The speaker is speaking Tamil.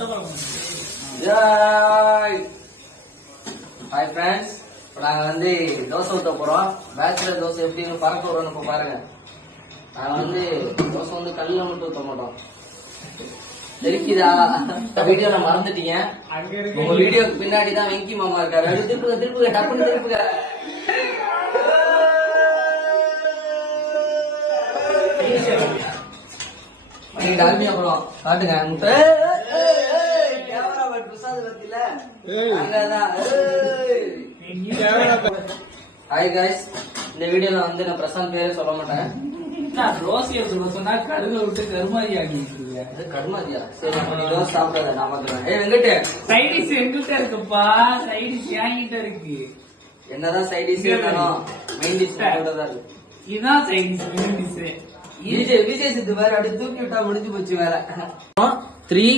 ஹாய் ஃப்ரெண்ட்ஸ், இப்போ நாங்கள் வந்து தோசை ஊற்ற போகிறோம். பேச்சுலர் தோசை எப்படின்னு பறக்க விடுறோன்னு இப்போ பாருங்க. நாங்கள் வந்து தோசை வந்து கல்லில் மட்டும் ஊற்ற மாட்டோம். தெரிக்குதா? வீடியோ நான் மறந்துட்டீங்க. உங்க வீடியோக்கு பின்னாடி தான் வெங்கி மாமா இருக்காரு. திருப்புங்க திருப்புங்க, டப்புன்னு திருப்புங்க. டால்மியா படம் காட்டுங்க. ஹாய் கைஸ், இந்த வீடியோல வந்து நான் பிரசாந்த் பேரே சொல்ல மாட்டேன். ரோசியா சொல்ல சொன்னா கடுகு விட்டு கருமாதி ஆகிட்டு கடுமாதியா? சரி, தோசை சாப்பிடாத, நான் பாத்துறேன். வெங்கட்டு, சைடிஸ் எங்கிட்ட இருக்குப்பா. சைடிஸ் என்கிட்ட இருக்கு. என்னதான் சைடிஸ் வேணும், மெயின் டிஷ் தான் இருக்கு. இதுதான் சைடிஸ், மெயின் டிஷ். விஜய் சித்து வேற அப்படி தூக்கி விட்டா முடிஞ்சு போச்சு வேற. 3